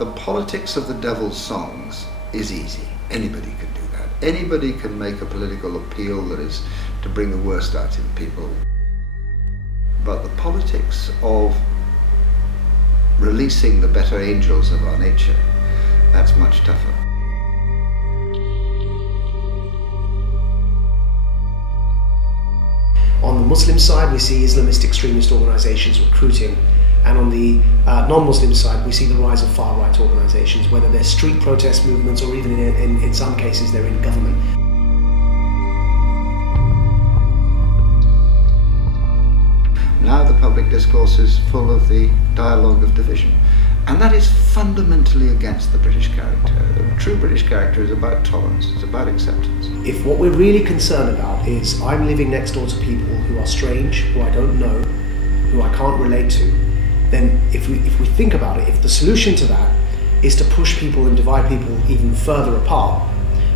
The politics of the devil's songs is easy. Anybody can do that. Anybody can make a political appeal that is to bring the worst out in people. But the politics of releasing the better angels of our nature, that's much tougher. On the Muslim side, we see Islamist extremist organisations recruiting, and on the non-Muslim side, we see the rise of far-right organisations, whether they're street protest movements or even in some cases they're in government. Now the public discourse is full of the dialogue of division, and that is fundamentally against the British character. The true British character is about tolerance, it's about acceptance. If what we're really concerned about is I'm living next door to people who are strange, who I don't know, who I can't relate to, then if we think about it, if the solution to that is to push people and divide people even further apart,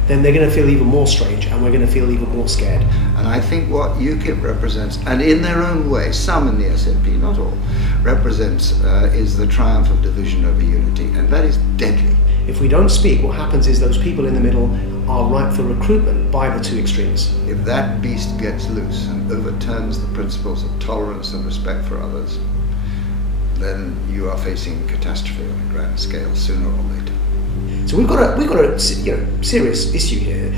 then they're going to feel even more strange and we're going to feel even more scared. And I think what UKIP represents, and in their own way, some in the SNP, not all, represents is the triumph of division over unity, and that is deadly. If we don't speak, what happens is those people in the middle are ripe for recruitment by the two extremes. If that beast gets loose and overturns the principles of tolerance and respect for others, then you are facing catastrophe on a grand scale sooner or later. So we've got a serious issue here.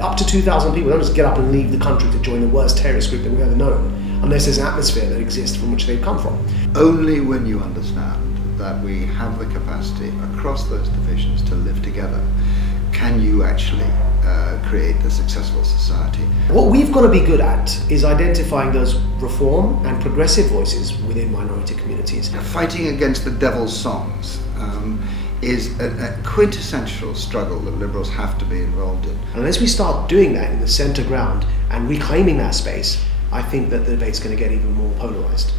Up to 2,000 people don't just get up and leave the country to join the worst terrorist group that we've ever known, unless there's an atmosphere that exists from which they've come from. Only when you understand that we have the capacity across those divisions to live together can you actually create a successful society. What we've got to be good at is identifying those reform and progressive voices within minority communities. Fighting against the devil's songs is a quintessential struggle that Liberals have to be involved in. Unless we start doing that in the centre ground and reclaiming that space, I think that the debate's going to get even more polarised.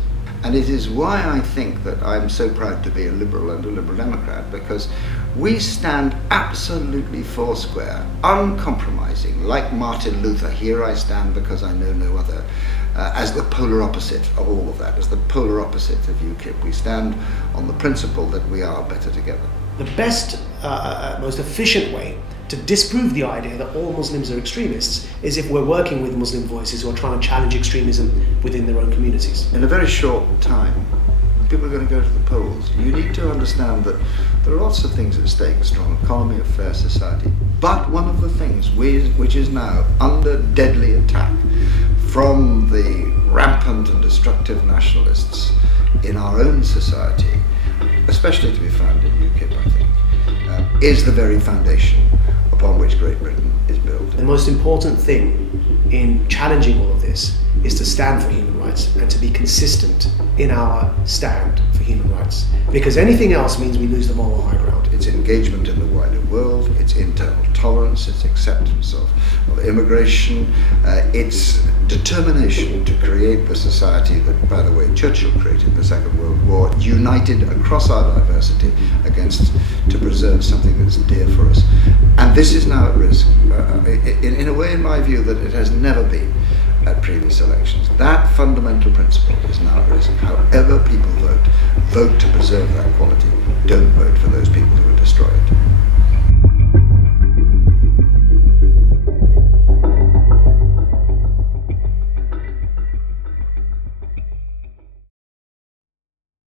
And it is why I think that I'm so proud to be a Liberal and a Liberal Democrat, because we stand absolutely foursquare, uncompromising, like Martin Luther, here I stand because I know no other, as the polar opposite of all of that, as the polar opposite of UKIP. We stand on the principle that we are better together. The best, most efficient way to disprove the idea that all Muslims are extremists is if we're working with Muslim voices who are trying to challenge extremism within their own communities. In a very short time, people are going to go to the polls. You need to understand that there are lots of things at stake: a strong economy, a fair society. But one of the things which is now under deadly attack from the rampant and destructive nationalists in our own society, especially to be found in UKIP, I think, is the very foundation upon which Great Britain is built. The most important thing in challenging all of this is to stand for human rights and to be consistent in our stand for human rights. Because anything else means we lose the moral high ground. It's engagement in the wider world, it's internal tolerance, it's acceptance of immigration, it's determination to create the society that, by the way, Churchill created in the Second World War, united across our diversity to preserve something that's dear for us. And this is now at risk, in a way, in my view, that it has never been at previous elections. That fundamental principle is now at risk. However people vote to preserve that quality. Don't vote for those people who will destroy it.